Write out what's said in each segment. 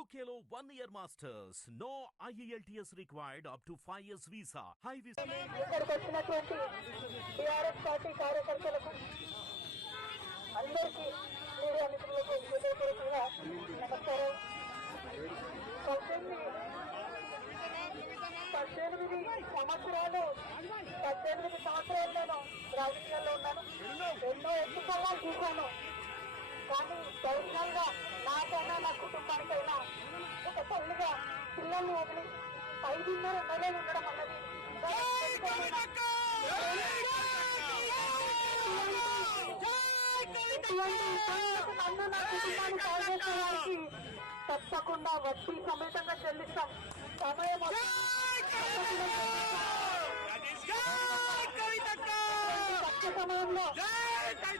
UKLO one year masters. No E IELTS required up to 5 years visa. High party కార్యకర్తలకు అందరికీ media మిత్రులకు హృదయపూర్వకంగా నమస్కారం పద్దెనిమిది సంవత్సరాలు పద్దెనిమిది సంవత్సరాలు నేను రాజకీయాల్లో ఉన్నాను ఎన్నో ఎత్తుకోవాలు చూశాను కానీ పర్సనల్గా నాకైనా నా కుటుంబానికైనా ఒక తల్లిగా పిల్లల్ని వదిలి ఐదున్నర నెలలు ఉండడం అన్నది నన్ను నా కుటుంబాన్ని కాజేసేవారికి తప్పకుండా వడ్డీ సమేతంగా చెల్లిస్తాం. సమయం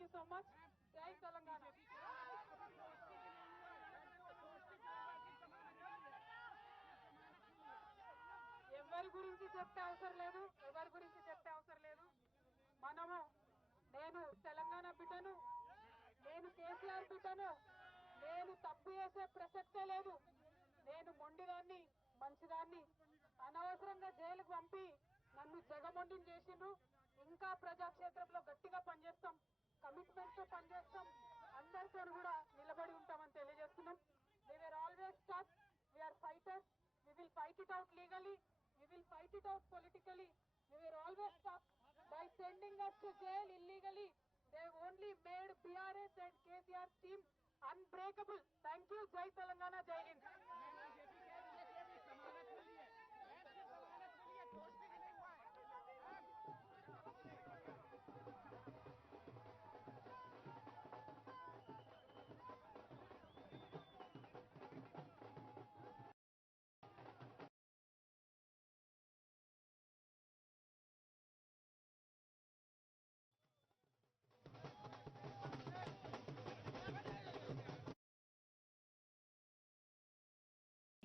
థ్యాంక్ యూ సో మచ్ జై తెలంగాణ ఎవరి గురించి చెప్తే అవసరం లేదు ఎవరి గురించి చెప్తే అవసరం లేదు. మనము నేను తెలంగాణ బిడ్డను నేను కేసీఆర్ బిడ్డను నేను తప్పు చేసే ప్రసక్తే లేదు. నేను మొండిదాన్ని మంచిదాన్ని అనవసరంగా జైలుకు పంపి నన్ను జగమొండిని చేసిండ్రు. ఇంకా ప్రజాక్షేత్రంలో గట్టిగా పనిచేస్తాం. కమిట్మెంట్తో పనిచేస్తాం అందరితో కూడా నిలబడి ఉంటామని తెలియజేస్తున్నాం they were always touch we're fighters we will fight it out legally we will fight it out politically we were always touch by sending us to jail illegally they only made BRS and KCR team unbreakable thank you జై తెలంగాణ జై